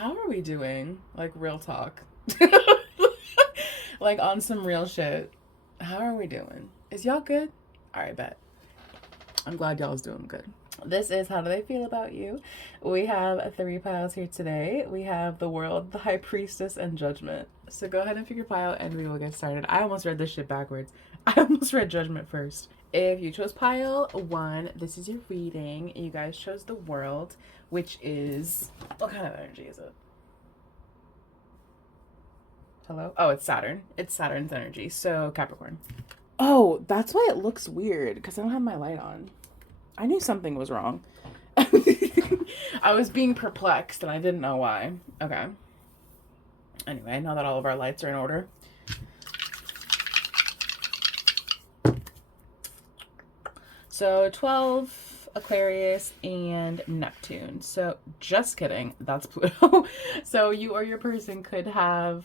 How are we doing? Like, real talk. Like, on some real shit. How are we doing? Is y'all good? All right, bet. I'm glad y'all's doing good. This is How Do They Feel About You? We have 3 piles here today. We have the World, the High Priestess, and Judgment. So go ahead and pick your pile and we will get started. I almost read this shit backwards. I almost read Judgment first. If you chose pile 1, this is your reading. You guys chose the World, which is... What kind of energy is it? Hello? Oh, it's Saturn. It's Saturn's energy. So Capricorn. Oh, that's why it looks weird, because I don't have my light on. I knew something was wrong. I was being perplexed and I didn't know why. Okay. Anyway, now that all of our lights are in order. So 12, Aquarius, and Neptune. So just kidding. That's Pluto. So you or your person could have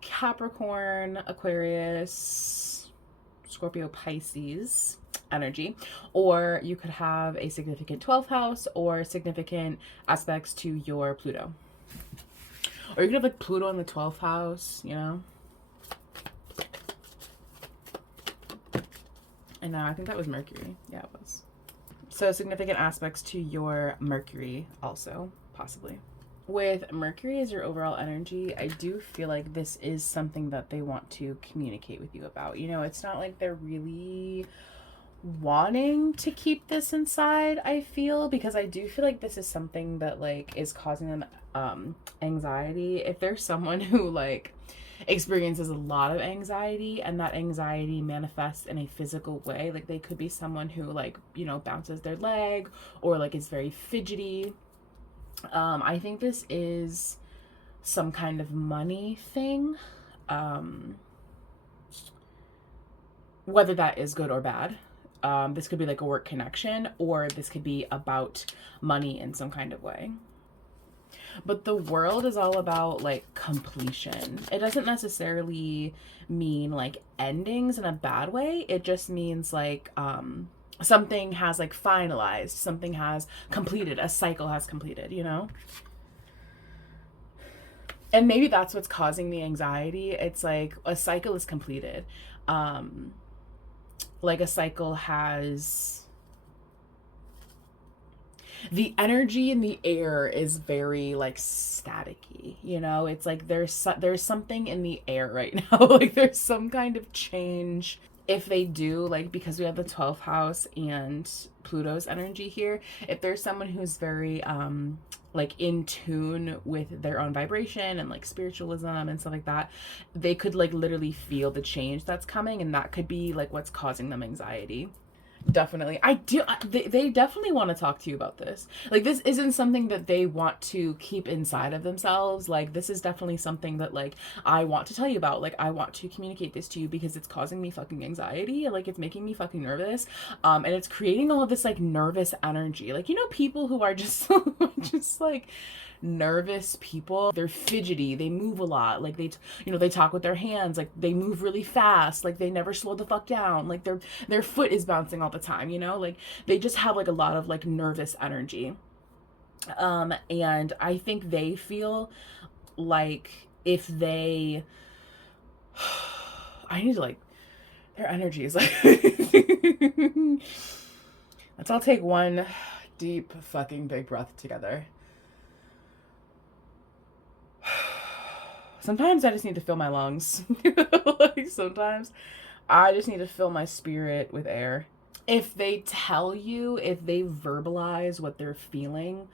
Capricorn, Aquarius, Scorpio, Pisces energy, or you could have a significant 12th house or significant aspects to your Pluto. Or you could have like Pluto in the 12th house, you know? And I think that was Mercury. Yeah, it was. So significant aspects to your Mercury also, possibly. With Mercury as your overall energy, I do feel like this is something that they want to communicate with you about. You know, it's not like they're really wanting to keep this inside, I feel, because I do feel like this is something that like is causing them anxiety. If there's someone who like experiences a lot of anxiety and that anxiety manifests in a physical way, like they could be someone who like, you know, bounces their leg or like is very fidgety. I think this is some kind of money thing, whether that is good or bad. This could be like a work connection, or this could be about money in some kind of way. But the World is all about like completion. It doesn't necessarily mean like endings in a bad way. It just means like something has like finalized, something has completed, a cycle has completed, you know? And maybe that's what's causing the anxiety. It's like a cycle is completed. Like a cycle has... The energy in the air is very like staticky, you know? It's like there's something in the air right now. Like there's some kind of change. If they do, like, because we have the 12th house and Pluto's energy here, if there's someone who's very like in tune with their own vibration and like spiritualism and stuff like that, they could like literally feel the change that's coming, and that could be like what's causing them anxiety. Definitely. They definitely want to talk to you about this. Like, this isn't something that they want to keep inside of themselves. Like, this is definitely something that, like, I want to tell you about. Like, I want to communicate this to you because it's causing me fucking anxiety. Like, it's making me fucking nervous. And it's creating all of this, like, nervous energy. Like, you know, people who are just, just, like, nervous people, they're fidgety, they move a lot, like they talk with their hands, like they move really fast, like they never slow the fuck down, like their foot is bouncing all the time, you know, like they just have like a lot of like nervous energy. And I think they feel like if they I need to like their energy is like let's all take one deep fucking big breath together. Sometimes I just need to fill my lungs. Like sometimes I just need to fill my spirit with air. If they tell you, if they verbalize what they're feeling,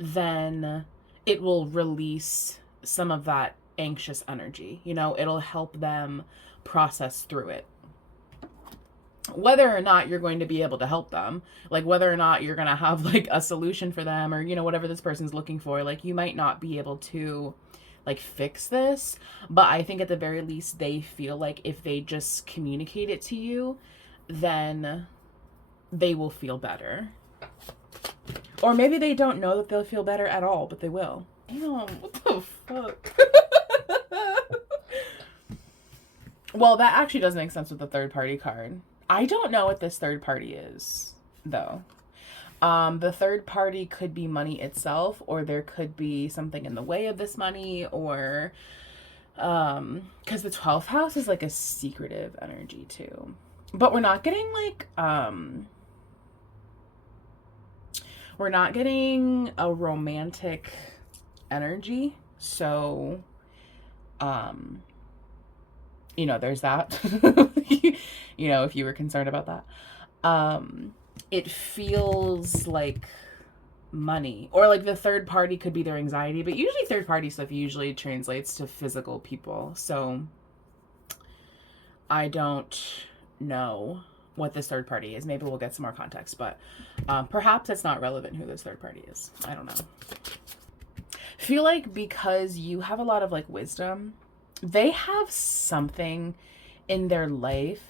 then it will release some of that anxious energy. You know, it'll help them process through it. Whether or not you're going to be able to help them, like whether or not you're going to have like a solution for them, or, you know, whatever this person's looking for, like you might not be able to like fix this, but I think at the very least they feel like if they just communicate it to you, then they will feel better. Or maybe they don't know that they'll feel better at all, but they will. Damn, what the fuck? Well, that actually does make sense with the third party card. I don't know what this third party is, though. The third party could be money itself, or there could be something in the way of this money, or because the 12th house is like a secretive energy too. But we're not getting a romantic energy. So there's that. If you were concerned about that. It feels like money, or like the third party could be their anxiety, but usually third party stuff usually translates to physical people. So I don't know what this third party is. Maybe we'll get some more context, but perhaps it's not relevant who this third party is. I don't know. Feel like because you have a lot of like wisdom, they have something in their life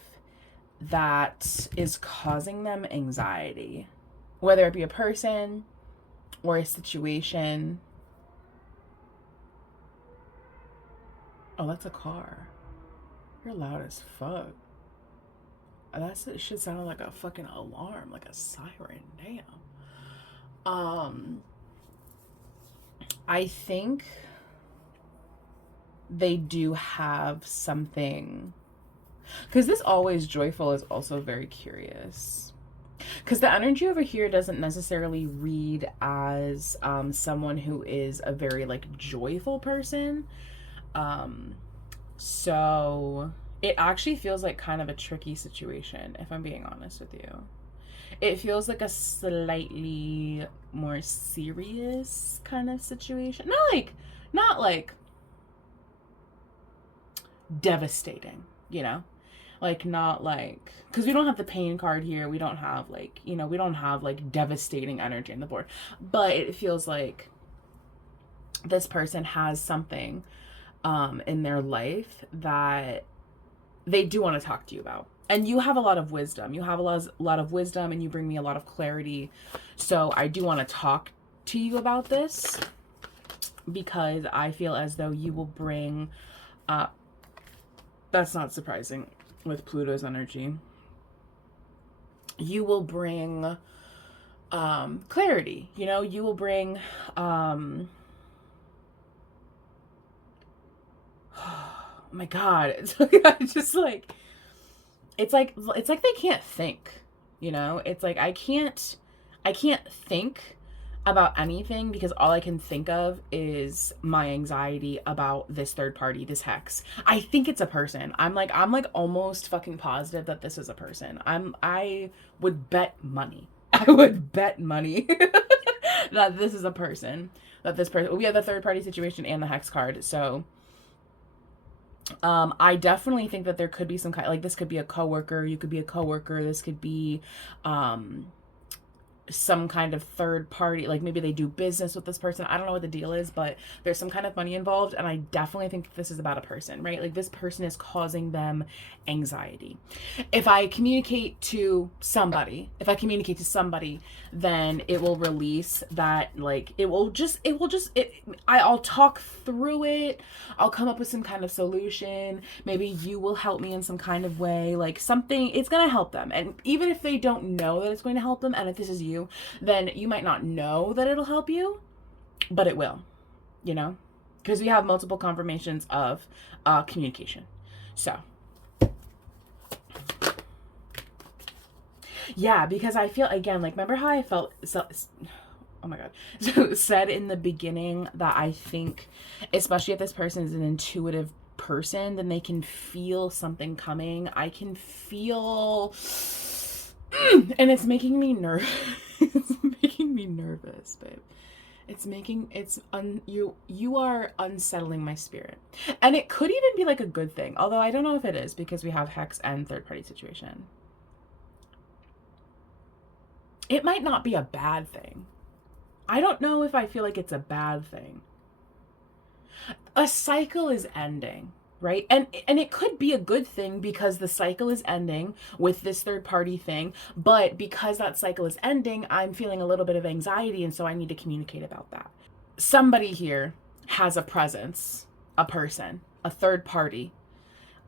that is causing them anxiety, whether it be a person or a situation. Oh, that's a car. You're loud as fuck. That shit sounded like a fucking alarm, like a siren. Damn. I think they do have something, because this always joyful is also very curious. Because the energy over here doesn't necessarily read as someone who is a very like joyful person. So it actually feels like kind of a tricky situation, if I'm being honest with you. It feels like a slightly more serious kind of situation. Not like devastating, like not like, because we don't have the pain card here, we don't have like, we don't have like devastating energy in the board, but it feels like this person has something in their life that they do want to talk to you about. And you have a lot of wisdom. You have a lot of wisdom, and you bring me a lot of clarity. So I do want to talk to you about this, because I feel as though you will bring that's not surprising with Pluto's energy. You will bring clarity, you will bring oh my god, it's just like, it's like they can't think, it's like I can't think about anything, because all I can think of is my anxiety about this third party, this hex. I think it's a person. I'm like almost fucking positive that this is a person. I would bet money. I would bet money that this is a person. We have the third party situation and the hex card. So I definitely think that there could be some kind, like this could be a coworker, you could be a coworker, this could be some kind of third party, like maybe they do business with this person. I don't know what the deal is, but there's some kind of money involved, and I definitely think this is about a person, right? Like this person is causing them anxiety. If I communicate to somebody, then it will release that, like I'll talk through it. I'll come up with some kind of solution. Maybe you will help me in some kind of way, like something, it's going to help them. And even if they don't know that it's going to help them, and if this is you, then you might not know that it'll help you, but it will, because we have multiple confirmations of communication. So yeah, because I feel, again, like, remember how I felt oh my god, so said in the beginning that I think, especially if this person is an intuitive person, then they can feel something coming. I can feel and it's making me nervous. It's making me nervous, babe. You are unsettling my spirit. And it could even be like a good thing, although I don't know if it is, because we have hex and third party situation. It might not be a bad thing. I don't know if I feel like it's a bad thing. A cycle is ending, right? And it could be a good thing, because the cycle is ending with this third party thing, but because that cycle is ending, I'm feeling a little bit of anxiety, and so I need to communicate about that. Somebody here has a presence, a person, a third party,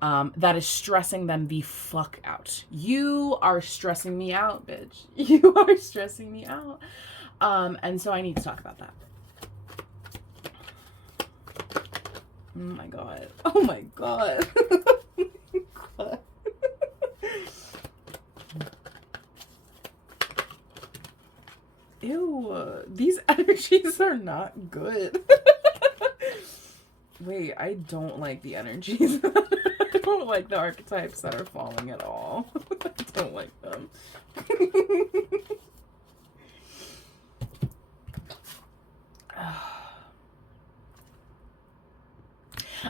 that is stressing them the fuck out. You are stressing me out, bitch. You are stressing me out. And so I need to talk about that. Oh my god. Oh my god. Oh my god. Ew, these energies are not good. Wait, I don't like the energies. I don't like the archetypes that are falling at all. I don't like them.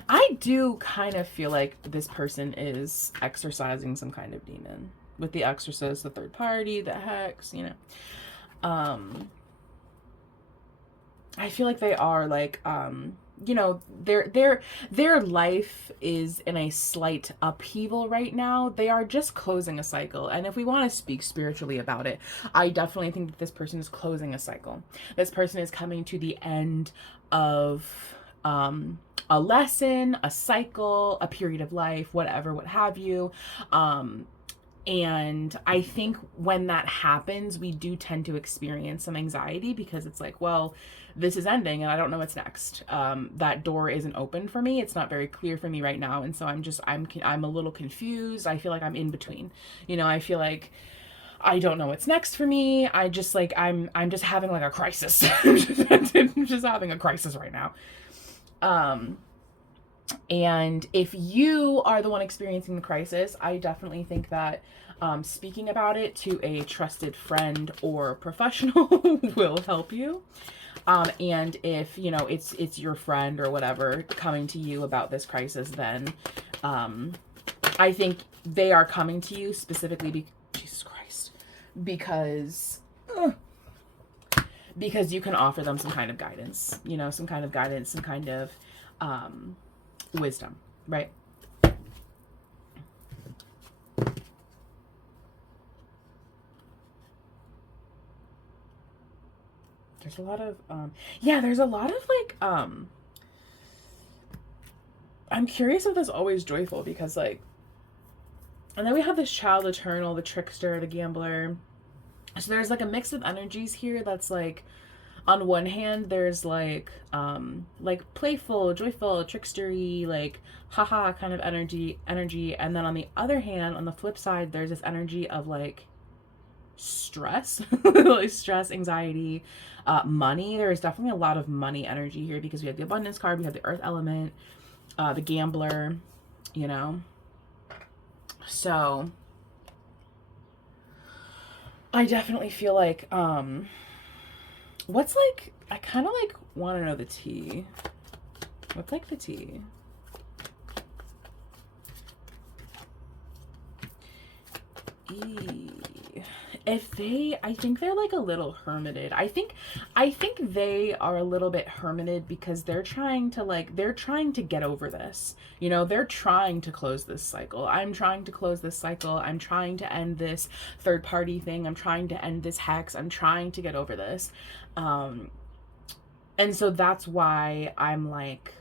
I do kind of feel like this person is exercising some kind of demon. With the exorcist, the third party, the hex, you know. I feel like they are like, you know, their life is in a slight upheaval right now. They are just closing a cycle. And if we want to speak spiritually about it, I definitely think that this person is closing a cycle. This person is coming to the end of a lesson, a cycle, a period of life, whatever, what have you. And I think when that happens, we do tend to experience some anxiety because it's like, well, this is ending and I don't know what's next. That door isn't open for me. It's not very clear for me right now. And so I'm a little confused. I feel like I'm in between. You know, I feel like I don't know what's next for me. I just like, I'm just having like a crisis. I'm just having a crisis right now. And if you are the one experiencing the crisis, I definitely think that speaking about it to a trusted friend or professional will help you. And if, you know, it's your friend or whatever coming to you about this crisis, then I think they are coming to you specifically Jesus Christ, because you can offer them some kind of guidance, you know, some kind of guidance, some kind of wisdom, right? There's a lot of there's a lot of like I'm curious if that's always joyful, because like, and then we have this child eternal, the trickster, the gambler. So there's like a mix of energies here that's like, on one hand there's like playful, joyful, trickstery, like haha kind of energy, and then on the other hand, on the flip side, there's this energy of like stress, like stress, anxiety, money. There is definitely a lot of money energy here because we have the abundance card, we have the earth element, the gambler, you know. So I definitely feel like what's like, I kind of like want to know the tea. What's like the tea? If they, I think they're like a little hermited. I think they are a little bit hermited because they're trying to get over this. You know, they're trying to close this cycle. I'm trying to close this cycle. I'm trying to end this third party thing. I'm trying to end this hex. I'm trying to get over this. And so that's why I'm like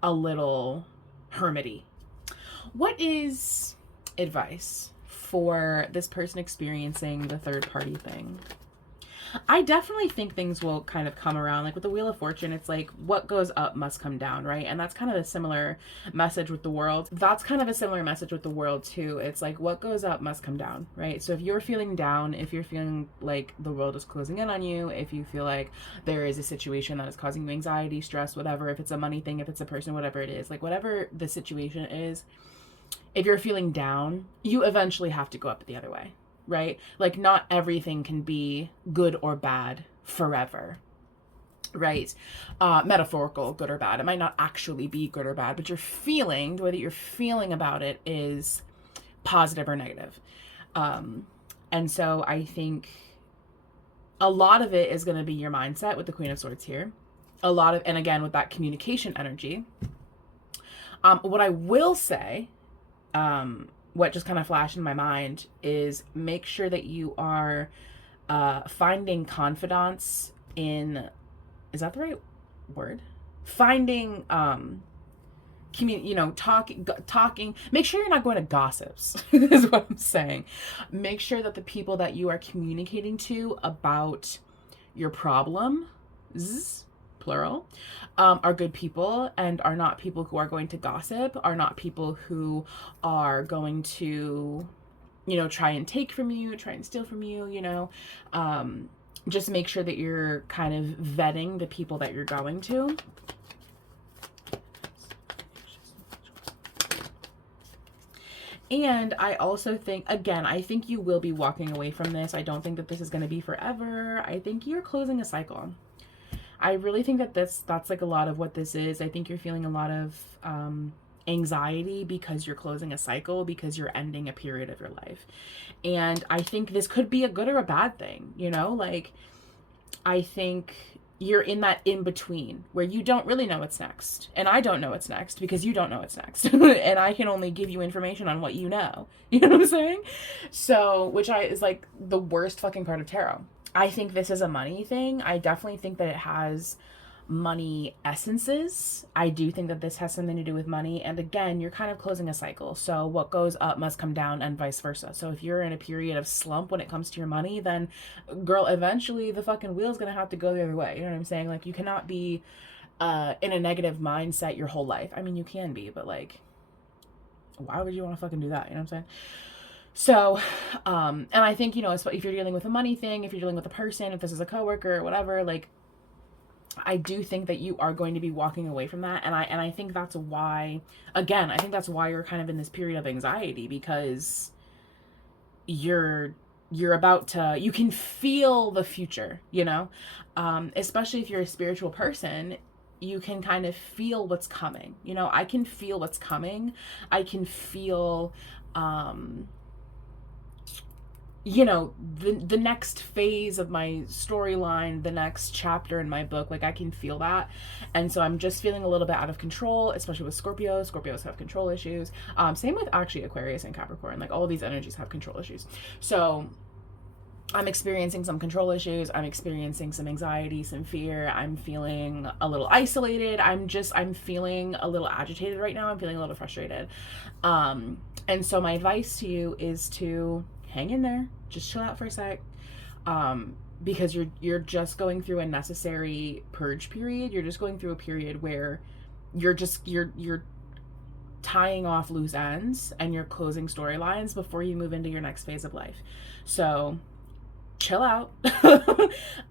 a little hermity. What is advice for this person experiencing the third party thing? I definitely think things will kind of come around. Like with the Wheel of Fortune, it's like what goes up must come down, right? And that's kind of a similar message with the world. That's kind of a similar message with the world too. It's like what goes up must come down, right? So if you're feeling down, if you're feeling like the world is closing in on you, if you feel like there is a situation that is causing you anxiety, stress, whatever, if it's a money thing, if it's a person, whatever it is, like whatever the situation is, if you're feeling down, you eventually have to go up the other way, right? Like not everything can be good or bad forever, right? Metaphorical good or bad. It might not actually be good or bad, but the way that you're feeling about it is positive or negative. And so I think a lot of it is going to be your mindset with the Queen of Swords here. And again, with that communication energy. What I will say, what just kind of flashed in my mind is make sure that you are finding confidants in, is that the right word? Finding talking. Make sure you're not going to gossips, is what I'm saying. Make sure that the people that you are communicating to about your problem, plural, are good people and are not people who are going to gossip, are not people who are going to, try and take from you, try and steal from you, just make sure that you're kind of vetting the people that you're going to. And I also think, again, I think you will be walking away from this. I don't think that this is going to be forever. I think you're closing a cycle. I really think that that's like a lot of what this is. I think you're feeling a lot of anxiety because you're closing a cycle, because you're ending a period of your life. And I think this could be a good or a bad thing, like, I think you're in that in between where you don't really know what's next. And I don't know what's next because you don't know what's next. And I can only give you information on what you know. You know what I'm saying? So, which is like the worst fucking part of tarot. I think this is a money thing. I definitely think that it has money essences. I do think that this has something to do with money. And again, you're kind of closing a cycle. So what goes up must come down and vice versa. So if you're in a period of slump when it comes to your money, then girl, eventually the fucking wheel's gonna have to go the other way. You know what I'm saying? Like, you cannot be in a negative mindset your whole life. I mean, you can be, but like, why would you want to fucking do that? You know what I'm saying? So, and I think, if you're dealing with a money thing, if you're dealing with a person, if this is a coworker or whatever, like, I do think that you are going to be walking away from that. And I think that's why, again, I think that's why you're kind of in this period of anxiety, because you're about to, you can feel the future, especially if you're a spiritual person, you can kind of feel what's coming. I can feel what's coming. I can feel, the next phase of my storyline, the next chapter in my book, like, I can feel that. And so I'm just feeling a little bit out of control, especially with Scorpio. Scorpios have control issues. Same with actually Aquarius and Capricorn. Like, all of these energies have control issues. So I'm experiencing some control issues. I'm experiencing some anxiety, some fear. I'm feeling a little isolated. I'm feeling a little agitated right now. I'm feeling a little frustrated. And so my advice to you is to hang in there. Just chill out for a sec. Because you're just going through a necessary purge period. You're just going through a period where you're tying off loose ends and you're closing storylines before you move into your next phase of life. So chill out.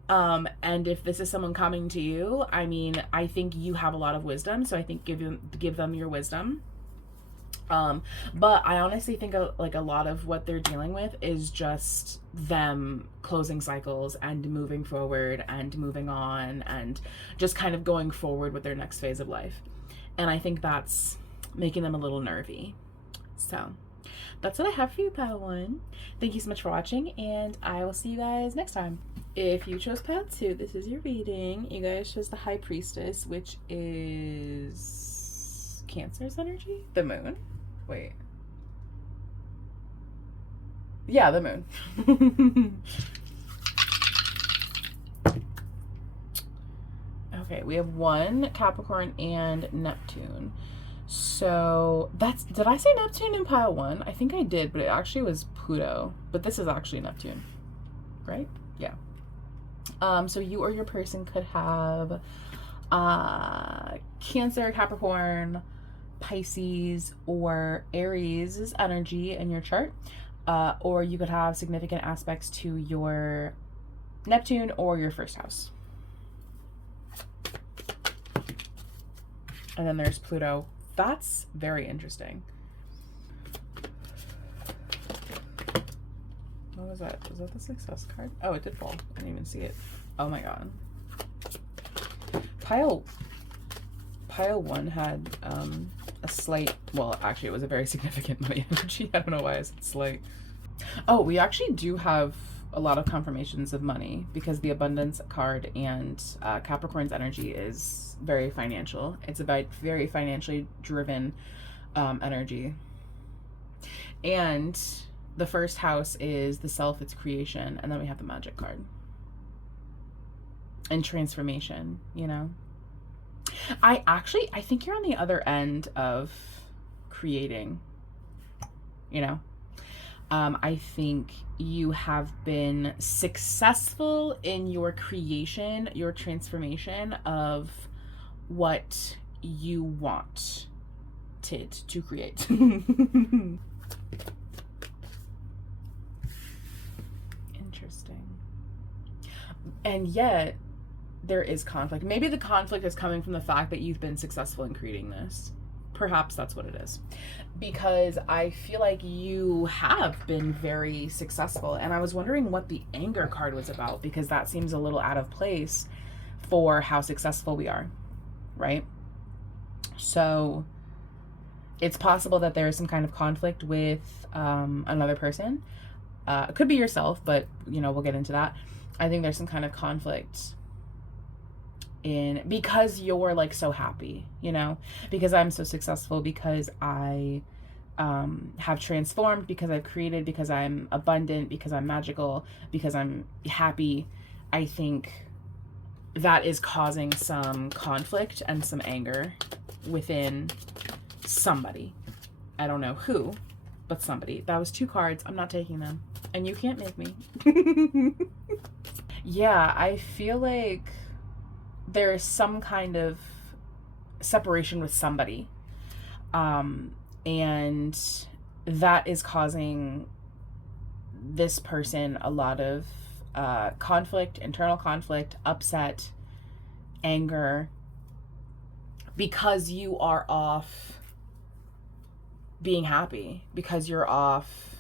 And if this is someone coming to you, I mean, I think you have a lot of wisdom. So I think give them your wisdom. But I honestly think like a lot of what they're dealing with is just them closing cycles and moving forward and moving on and just kind of going forward with their next phase of life. And I think that's making them a little nervy. So that's what I have for you, Padawan. Thank you so much for watching, and I will see you guys next time. If you chose pile 2, this is your reading. You guys chose the High Priestess, which is Cancer's energy? The moon? Wait. Yeah, the moon. Okay, we have 1 Capricorn and Neptune. So did I say Neptune in pile 1? I think I did, but it actually was Pluto. But this is actually Neptune, right? Yeah. So you or your person could have Cancer, Capricorn, Pisces, or Aries energy in your chart. Or you could have significant aspects to your Neptune or your first house. And then there's Pluto. That's very interesting. What was that? Was that the success card? Oh, it did fall. I didn't even see it. Oh my god. Pile 1 had a slight, well, actually it was a very significant money energy. I don't know why I said slight. Oh, we actually do have a lot of confirmations of money because the abundance card and Capricorn's energy is very financial. It's about very financially driven energy. And the first house is the self, its creation, and then we have the magic card. And transformation, you know? I think you're on the other end of creating, you know? I think you have been successful in your creation, your transformation of what you wanted to create. Interesting. And yet, there is conflict. Maybe the conflict is coming from the fact that you've been successful in creating this. Perhaps that's what it is. Because I feel like you have been very successful. And I was wondering what the anger card was about, because that seems a little out of place for how successful we are, right? So it's possible that there is some kind of conflict with another person. It could be yourself, but, you know, we'll get into that. I think there's some kind of conflict in, because you're like so happy, you know, because I'm so successful, because I have transformed, because I've created, because I'm abundant, because I'm magical, because I'm happy. I think that is causing some conflict and some anger within somebody. I don't know who, but somebody. That was 2 cards. I'm not taking them. And you can't make me. Yeah, I feel like there is some kind of separation with somebody. And that is causing this person a lot of conflict, internal conflict, upset, anger, because you are off being happy, because you're off,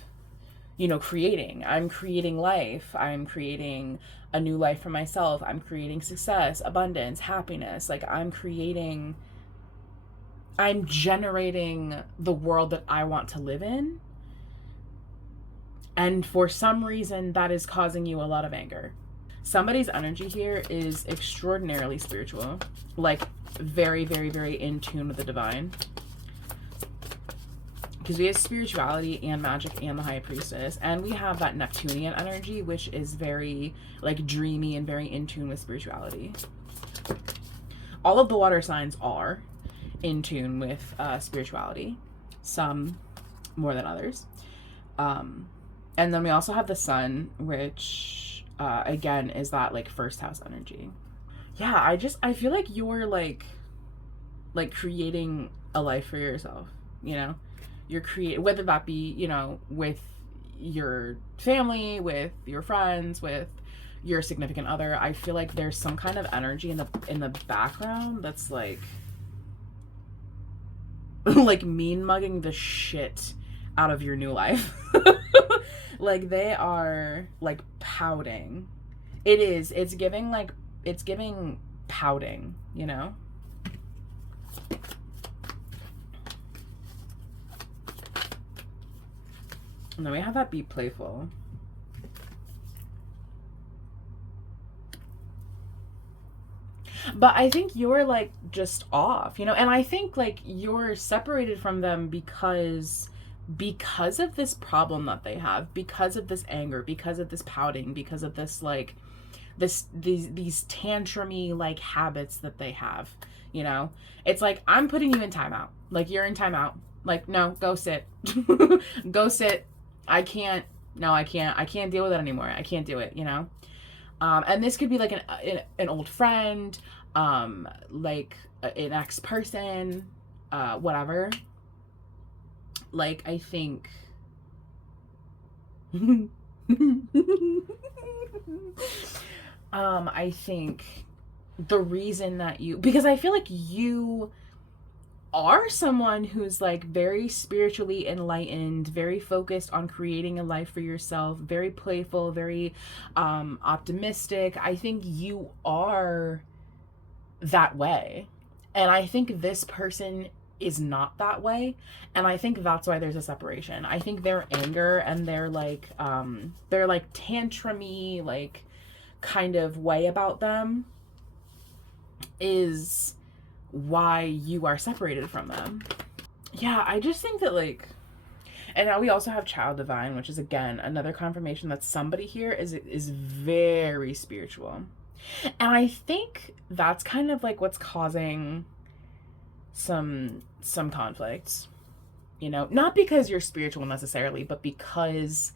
you know, creating. I'm creating life. I'm creating a new life for myself. I'm creating success, abundance, happiness. Like, I'm generating the world that I want to live in. And for some reason, that is causing you a lot of anger. Somebody's energy here is extraordinarily spiritual, like very, very, very in tune with the divine. Because we have spirituality and magic and the high priestess, and we have that Neptunian energy, which is very like dreamy and very in tune with spirituality. All of the water signs are in tune with spirituality, some more than others. And then we also have the sun, which again is that like first house energy. Yeah, I feel like you're like creating a life for yourself, you know? You're creating, whether that be, you know, with your family, with your friends, with your significant other. I feel like there's some kind of energy in the background that's like like mean mugging the shit out of your new life. Like, they are like pouting. It's giving pouting, you know? And then we have that be playful. But I think you're like just off, you know? And I think like you're separated from them because of this problem that they have, because of this anger, because of this pouting, because of this like these tantrumy like habits that they have, you know? It's like, I'm putting you in timeout. Like, you're in timeout. Like, no, go sit. Go sit. I can't deal with it anymore. I can't do it, you know? And this could be like an old friend, like an ex-person, whatever. Like, I think I think the reason that because I feel like you are someone who's like very spiritually enlightened, very focused on creating a life for yourself, very playful, very optimistic. I think you are that way. And I think this person is not that way. And I think that's why there's a separation. I think their anger and their like tantrumy, like kind of way about them is why you are separated from them. Yeah, I just think that like, and now we also have child divine, which is again another confirmation that somebody here is very spiritual. And I think that's kind of like what's causing some conflicts, you know, not because you're spiritual necessarily, but because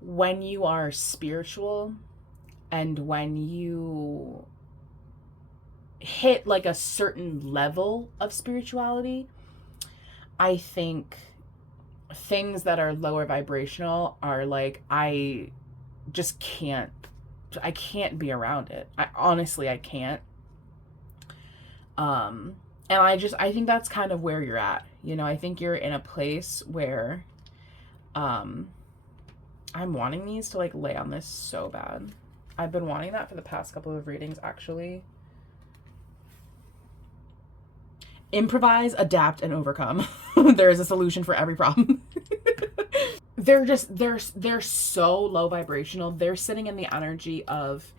when you are spiritual and when you hit like a certain level of spirituality, I think things that are lower vibrational are like, I just can't be around it. I can't. And I think that's kind of where you're at. You know, I think you're in a place where, I'm wanting these to like lay on this so bad. I've been wanting that for the past couple of readings, actually. Improvise, adapt, and overcome. There is a solution for every problem. They're so low vibrational. They're sitting in the energy of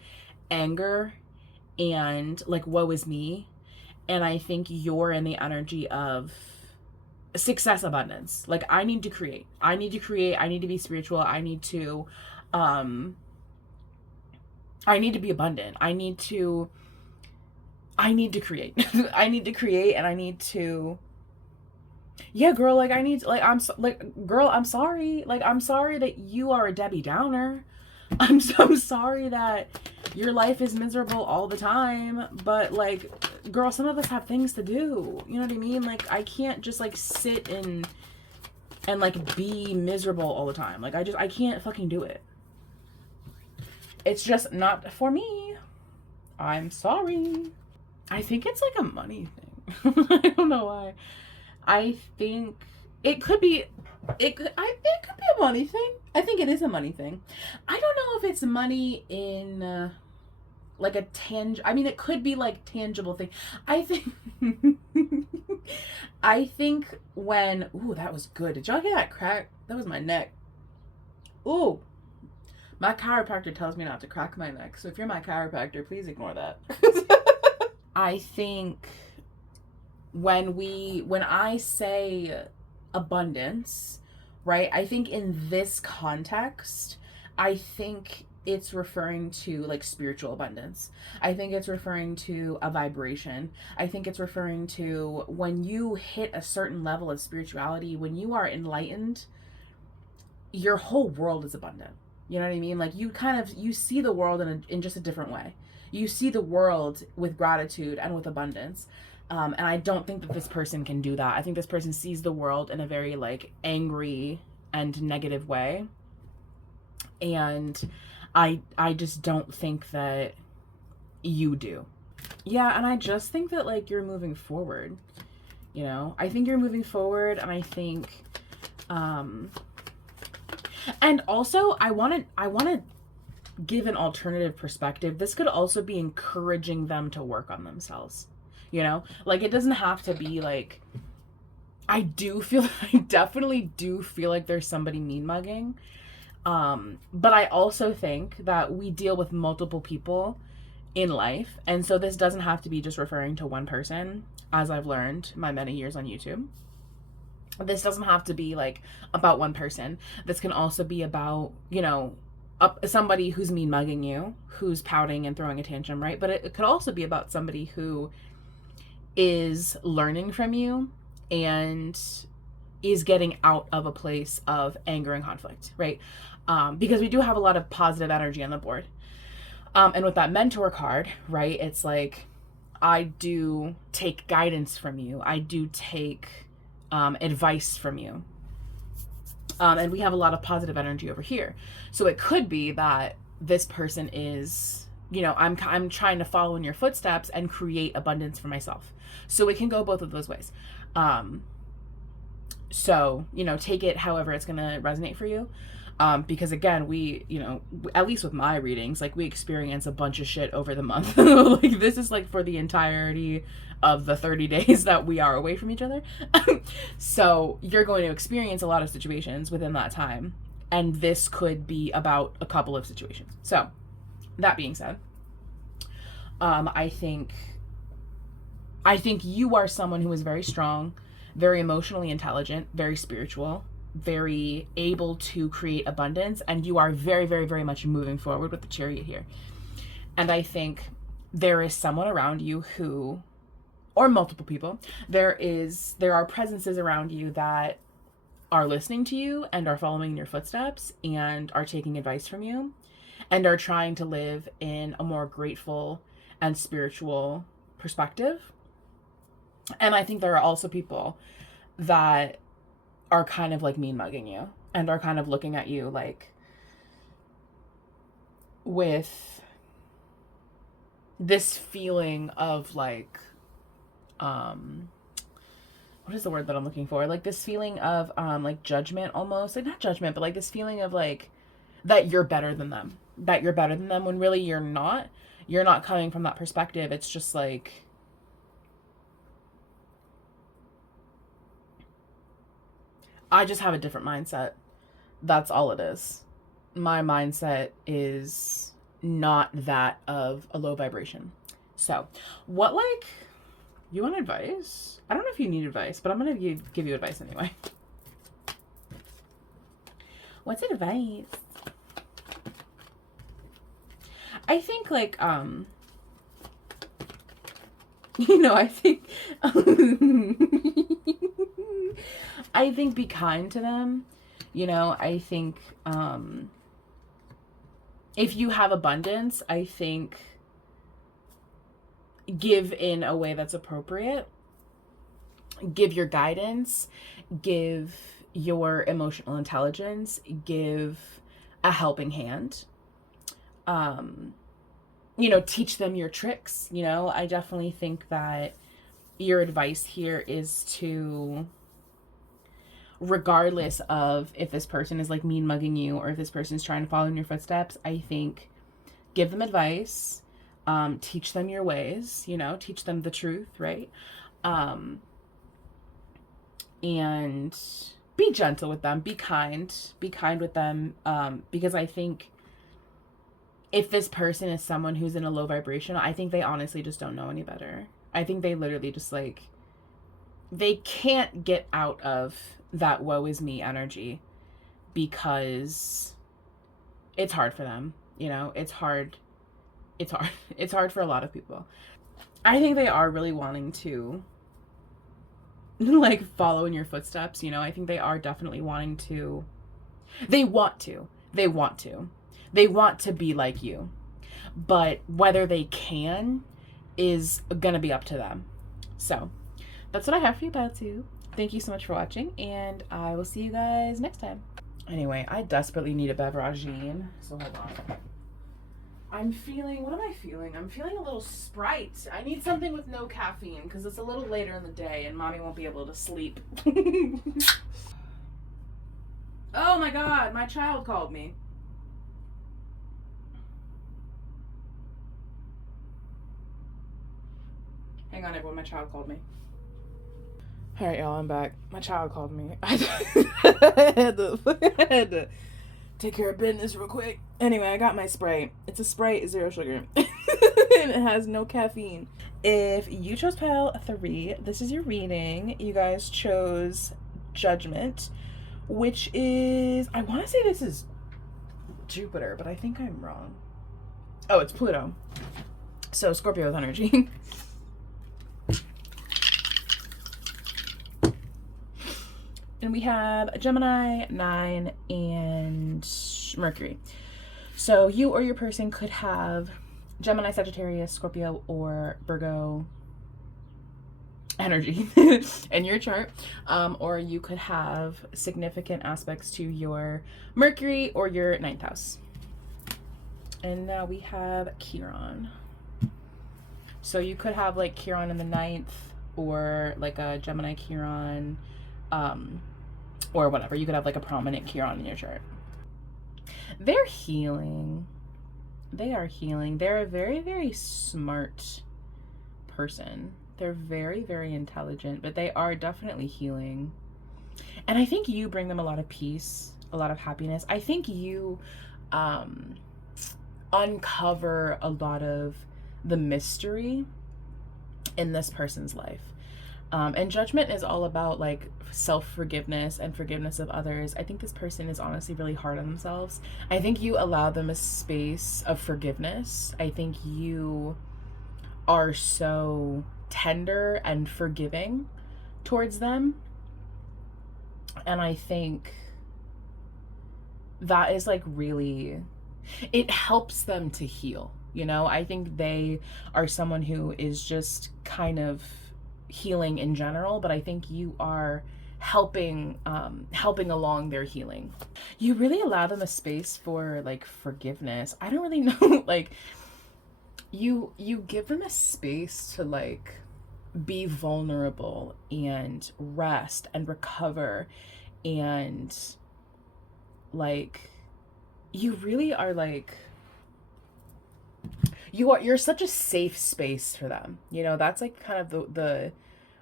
anger and like, woe is me. And I think you're in the energy of success, abundance. Like, I need to create. I need to be spiritual. I need to be abundant. I need to create. I need to create, and I need to, yeah, girl, like, I need to, like, girl, I'm sorry. Like, I'm sorry that you are a Debbie Downer. I'm so sorry that your life is miserable all the time, but like, girl, some of us have things to do. You know what I mean? Like, I can't just like sit and like be miserable all the time. Like, I can't fucking do it. It's just not for me. I'm sorry. I think it's like a money thing. I don't know why. I think it could be a money thing. I think it is a money thing. I don't know if it's money in like a I mean, it could be like tangible thing. I think I think when, ooh, that was good. Did y'all hear that crack? That was my neck. Ooh. My chiropractor tells me not to crack my neck. So if you're my chiropractor, please ignore that. I think when I say abundance, right? I think in this context, I think it's referring to like spiritual abundance. I think it's referring to a vibration. I think it's referring to when you hit a certain level of spirituality, when you are enlightened, your whole world is abundant. You know what I mean? Like, you see the world in just a different way. You see the world with gratitude and with abundance. And I don't think that this person can do that. I think this person sees the world in a very like angry and negative way. And I just don't think that you do. Yeah, and I just think that like you're moving forward. You know? I think you're moving forward, and I think and also I want to give an alternative perspective. This could also be encouraging them to work on themselves. You know, like, it doesn't have to be like, I definitely do feel like there's somebody mean mugging. But I also think that we deal with multiple people in life. And so this doesn't have to be just referring to one person, as I've learned my many years on YouTube. This doesn't have to be like about one person. This can also be about, you know, somebody who's mean mugging you, who's pouting and throwing a tantrum, right? But it could also be about somebody who is learning from you and is getting out of a place of anger and conflict, right? Because we do have a lot of positive energy on the board. And with that mentor card, right, it's like, I do take guidance from you. I do take advice from you. And we have a lot of positive energy over here. So it could be that this person is, you know, I'm trying to follow in your footsteps and create abundance for myself. So it can go both of those ways. So, you know, take it however it's going to resonate for you. Because again, we, you know, at least with my readings, like, we experience a bunch of shit over the month. Like, this is like for the entirety of the 30 days that we are away from each other. So you're going to experience a lot of situations within that time. And this could be about a couple of situations. So that being said, I think you are someone who is very strong, very emotionally intelligent, very spiritual, very able to create abundance, and you are very, very, very much moving forward with the Chariot here. And I think there is someone around you who or multiple people, there are presences around you that are listening to you and are following in your footsteps and are taking advice from you and are trying to live in a more grateful and spiritual perspective. And I think there are also people that are kind of like mean mugging you and are kind of looking at you like with this feeling of like, what is the word that I'm looking for? Like this feeling of like judgment almost. Like not judgment, but like this feeling of like that you're better than them. That you're better than them when really you're not. You're not coming from that perspective. It's just like I just have a different mindset. That's all it is. My mindset is not that of a low vibration. So, what like you want advice? I don't know if you need advice, but I'm going to give you advice anyway. What's advice? I think like I think I think be kind to them. I think if you have abundance, I think give in a way that's appropriate. Give your guidance, give your emotional intelligence, give a helping hand. Teach them your tricks. I definitely think that your advice here is to, regardless of if this person is like mean mugging you or if this person is trying to follow in your footsteps, I think give them advice, teach them your ways, teach them the truth, right? And be gentle with them, be kind with them, because I think if this person is someone who's in a low vibration, I think they honestly just don't know any better. I think they literally just like, they can't get out of that woe is me energy because it's hard for them. It's hard. It's hard for a lot of people. I think they are really wanting to like follow in your footsteps. I think they are definitely wanting to, they want to be like you, but whether they can is gonna be up to them. So that's what I have for you, Batu. Thank you so much for watching, and I will see you guys next time. Anyway, I desperately need a beveragine, so hold on. What am I feeling? I'm feeling a little Sprite. I need something with no caffeine because it's a little later in the day and mommy won't be able to sleep. Oh my god, my child called me. Hang on, everyone, my child called me. All right, y'all, I'm back. My child called me. I had to take care of business real quick. Anyway, I got my Sprite. It's a Sprite, 0 sugar. And it has no caffeine. If you chose pile 3, this is your reading. You guys chose Judgment, which is, I want to say this is Jupiter, but I think I'm wrong. Oh, it's Pluto. So Scorpio with energy. And we have Gemini, 9, and Mercury. So you or your person could have Gemini, Sagittarius, Scorpio, or Virgo energy in your chart. Or you could have significant aspects to your Mercury or your 9th house. And now we have Chiron. So you could have like Chiron in the 9th or like a Gemini Chiron, or whatever. You could have like a prominent Chiron in your chart. They're healing. They are healing. They're a very, very smart person. They're very, very intelligent, but they are definitely healing. And I think you bring them a lot of peace, a lot of happiness. I think you uncover a lot of the mystery in this person's life. And Judgment is all about like self-forgiveness and forgiveness of others. I think this person is honestly really hard on themselves. I think you allow them a space of forgiveness. I think you are so tender and forgiving towards them. And I think that is like really, it helps them to heal. You know, I think they are someone who is just kind of healing in general, but I think you are helping along their healing. You really allow them a space for like forgiveness. I don't really know, like you give them a space to like be vulnerable and rest and recover, and like you really are like, you're such a safe space for them. You know, that's like kind of the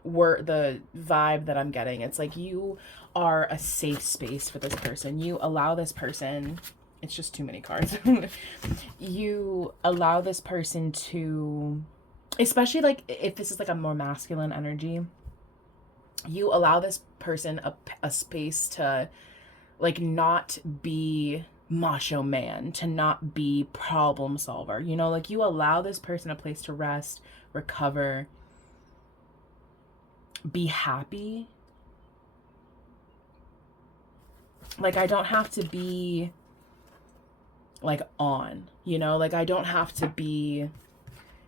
vibe that I'm getting. It's like you are a safe space for this person. You allow this person, it's just too many cards. You allow this person to, especially like if this is like a more masculine energy, you allow this person a space to like not be macho man, to not be problem solver. You know, like you allow this person a place to rest, recover, be happy. Like I don't have to be like on, you know, like I don't have to be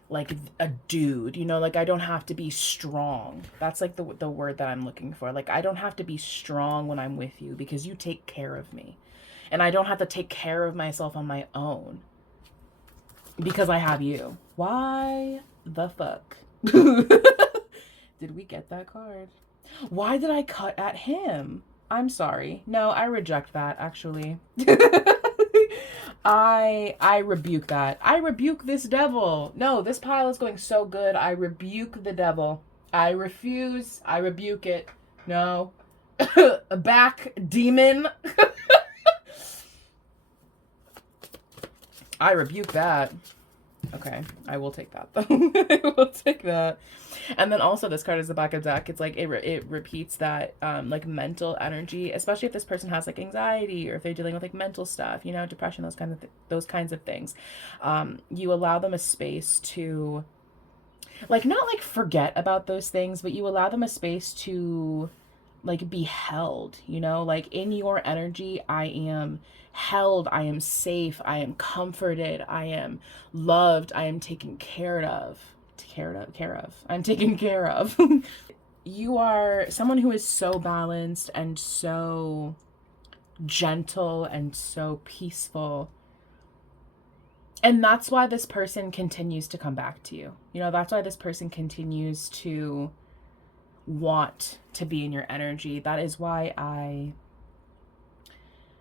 like a dude, you know, like I don't have to be strong. That's like the word that I'm looking for. Like I don't have to be strong when I'm with you because you take care of me. And I don't have to take care of myself on my own because I have you. Why the fuck did we get that card? Why did I cut at him? I'm sorry. No, I reject that, actually. I rebuke that. I rebuke this devil. No, this pile is going so good. I rebuke the devil. I refuse. I rebuke it. No. Back, demon. I rebuke that. Okay, I will take that though. I will take that. And then also this card is the back of deck. It's like it repeats that like mental energy, especially if this person has like anxiety or if they're dealing with like mental stuff, you know, depression, those kinds of things. You allow them a space to like not like forget about those things, but you allow them a space to like be held, you know, like in your energy, I am held, I am safe, I am comforted, I am loved, I am taken care of. I'm taken care of. You are someone who is so balanced and so gentle and so peaceful. And that's why this person continues to come back to you. You know, that's why this person continues to want to be in your energy. That is why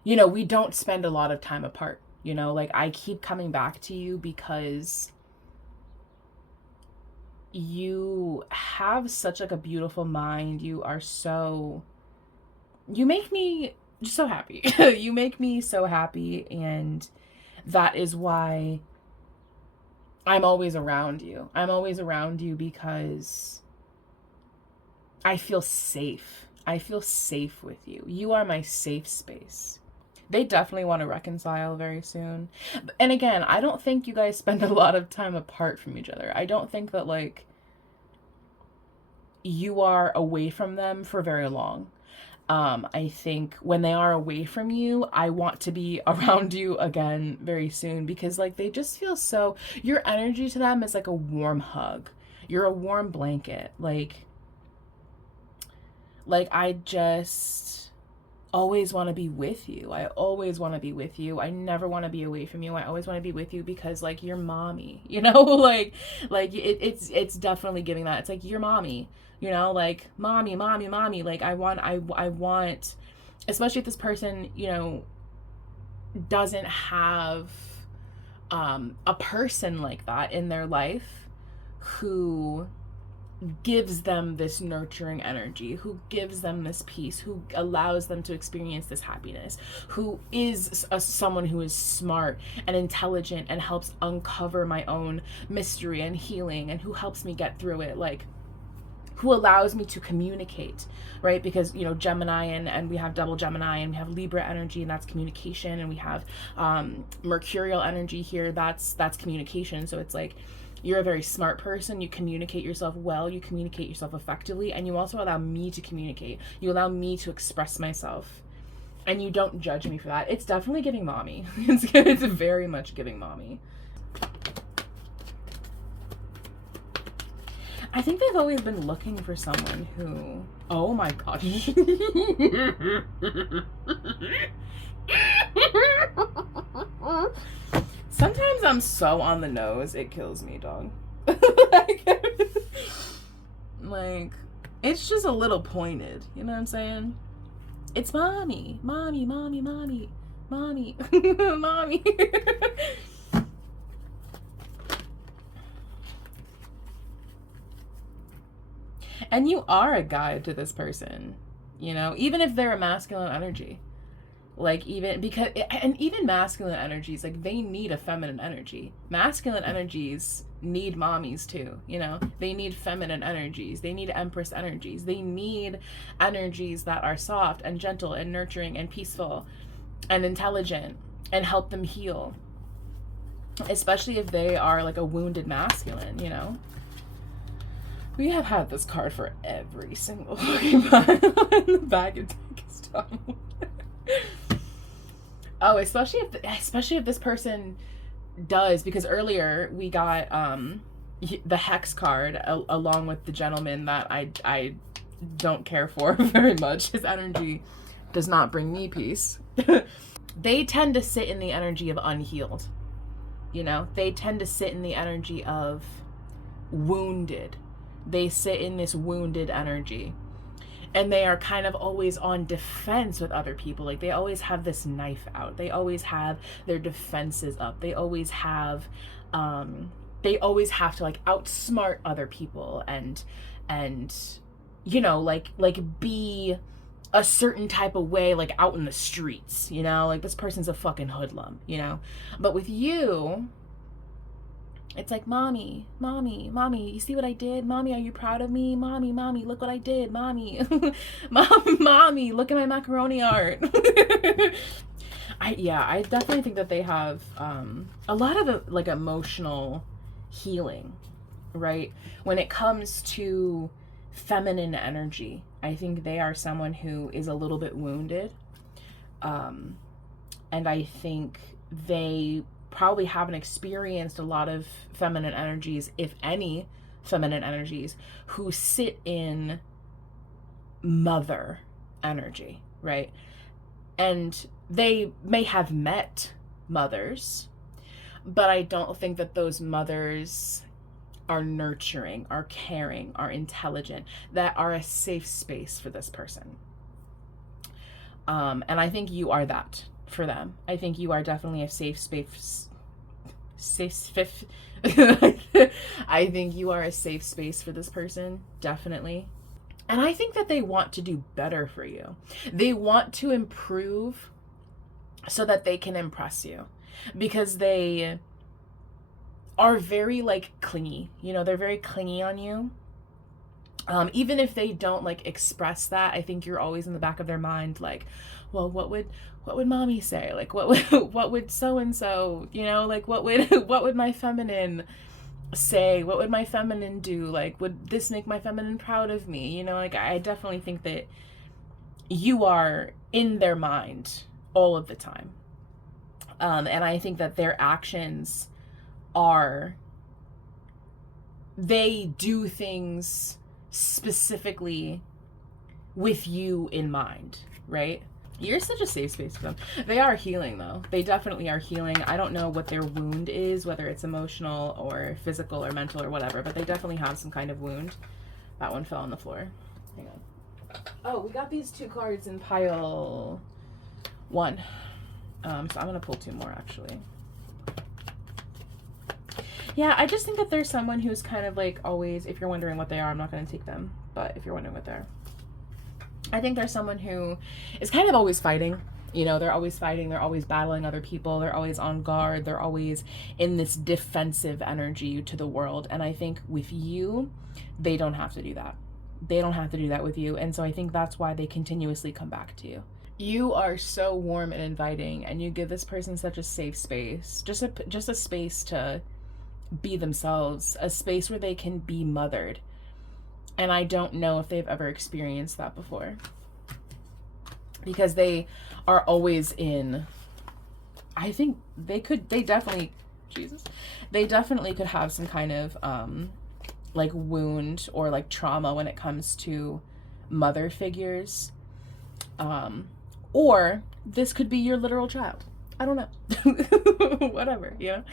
you know, we don't spend a lot of time apart. You know, like I keep coming back to you because you have such like a beautiful mind. You make me so happy. You make me so happy, and that is why I'm always around you. I'm always around you because I feel safe. I feel safe with you. You are my safe space. They definitely want to reconcile very soon. And again, I don't think you guys spend a lot of time apart from each other. I don't think that like you are away from them for very long. I think when they are away from you, I want to be around you again very soon because like they just feel so, your energy to them is like a warm hug. You're a warm blanket. Like I just always want to be with you. I always want to be with you. I never want to be away from you. I always want to be with you because like you're mommy, you know, like it's definitely giving that. It's like you're mommy, you know, like mommy. Like I want, especially if this person, you know, doesn't have a person like that in their life who gives them this nurturing energy, who gives them this peace, who allows them to experience this happiness, who is someone who is smart and intelligent and helps uncover my own mystery and healing, and who helps me get through it, like who allows me to communicate, right? Because, you know, Gemini and we have double Gemini, and we have Libra energy, and that's communication, and we have Mercurial energy here, that's communication. So it's like You're a very smart person. You communicate yourself well. You communicate yourself effectively. And you also allow me to communicate. You allow me to express myself. And you don't judge me for that. It's definitely giving mommy. It's very much giving mommy. I think they've always been looking for someone who... Oh my gosh. Sometimes I'm so on the nose, it kills me, dog. Like, it's just a little pointed. You know what I'm saying? It's mommy, mommy, mommy, mommy, mommy, mommy. And you are a guide to this person, you know, even if they're a masculine energy. Like, even because, and even masculine energies, like, they need a feminine energy. Masculine energies need mommies too, you know? They need feminine energies. They need empress energies. They need energies that are soft and gentle and nurturing and peaceful and intelligent and help them heal. Especially if they are like a wounded masculine, you know? We have had this card for every single fucking pile in the bag of deck stuff. Oh, especially if this person does, because earlier we got the hex card along with the gentleman that I don't care for very much. His energy does not bring me peace. They tend to sit in the energy of unhealed. You know, they tend to sit in the energy of wounded. They sit in this wounded energy. And they are kind of always on defense with other people. Like, they always have this knife out. They always have their defenses up. They always have to like outsmart other people and you know, like be a certain type of way, like out in the streets, you know, like this person's a fucking hoodlum, you know. But with you, it's like, mommy, mommy, mommy, you see what I did? Mommy, are you proud of me? Mommy, mommy, look what I did. Mommy, mommy, look at my macaroni art. I definitely think that they have a lot of like emotional healing, right? When it comes to feminine energy, I think they are someone who is a little bit wounded. And I think they probably haven't experienced a lot of feminine energies, if any feminine energies, who sit in mother energy, right? And they may have met mothers, but I don't think that those mothers are nurturing, are caring, are intelligent, that are a safe space for this person. And I think you are that for them. I think you are definitely a safe space. I think you are a safe space for this person, definitely. And I think that they want to do better for you. They want to improve so that they can impress you, because they are very like clingy, you know, they're very clingy on you. Even if they don't like express that, I think you're always in the back of their mind, like, well, what would mommy say? Like, what would so-and-so, you know, like, what would my feminine say? What would my feminine do? Like, would this make my feminine proud of me? You know, like, I definitely think that you are in their mind all of the time. And I think that their actions they do things specifically with you in mind, right? You're such a safe space for them. They are healing, though. They definitely are healing. I don't know what their wound is, whether it's emotional or physical or mental or whatever, but they definitely have some kind of wound. That one fell on the floor. Hang on. Oh, we got these two cards in pile 1. So I'm going to pull 2 more, actually. Yeah, I just think that there's someone who's kind of like always, if you're wondering what they are, I'm not going to take them, but if you're wondering what they're, I think there's someone who is kind of always fighting. You know, they're always fighting. They're always battling other people. They're always on guard. They're always in this defensive energy to the world. And I think with you, they don't have to do that. They don't have to do that with you. And so I think that's why they continuously come back to you. You are so warm and inviting, and you give this person such a safe space, just a space to be themselves, a space where they can be mothered. And I don't know if they've ever experienced that before, because they are always in, I think they definitely, Jesus, they definitely could have some kind of like wound or like trauma when it comes to mother figures. Or this could be your literal child. I don't know. Whatever, you know?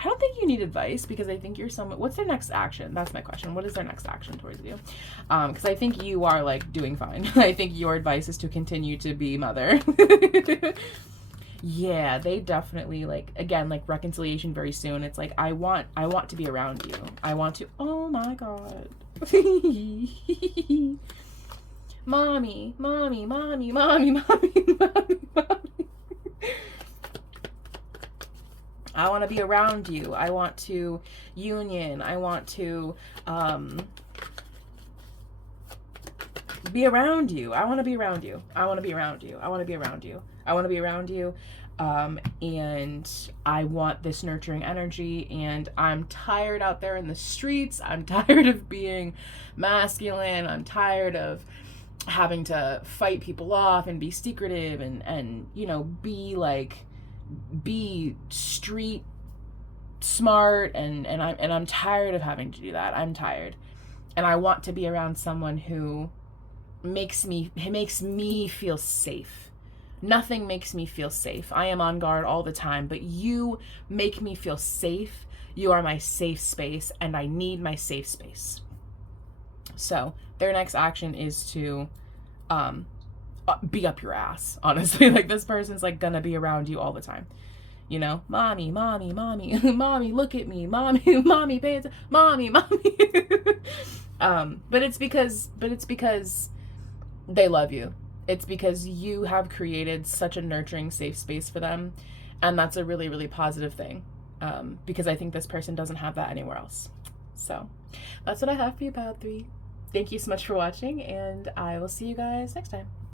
I don't think you need advice, because I think you're someone, what's their next action? That's my question. What is their next action towards you? Because I think you are like doing fine. I think your advice is to continue to be mother. Yeah, they definitely, like, again, like reconciliation very soon. It's like, I want to be around you. I want to, oh my God. Mommy, mommy, mommy, mommy, mommy, mommy, mommy. I want to be around you. I want to union. I want to be around you. I want to be around you. I want to be around you. I want to be around you. I want to be around you. And I want this nurturing energy, and I'm tired out there in the streets. I'm tired of being masculine. I'm tired of having to fight people off and be secretive and you know, be street smart, and I'm tired of having to do that. I'm tired. And I want to be around someone who makes me feel safe. Nothing makes me feel safe. I am on guard all the time, but you make me feel safe. You are my safe space, and I need my safe space. So their next action is to be up your ass, honestly. Like, this person's like gonna be around you all the time. You know, mommy, mommy, mommy, mommy, look at me, mommy, mommy, pay attention, mommy, mommy. But it's because they love you. It's because you have created such a nurturing, safe space for them. And that's a really, really positive thing. Because I think this person doesn't have that anywhere else. So that's what I have for you, Pile 3. Thank you so much for watching, and I will see you guys next time.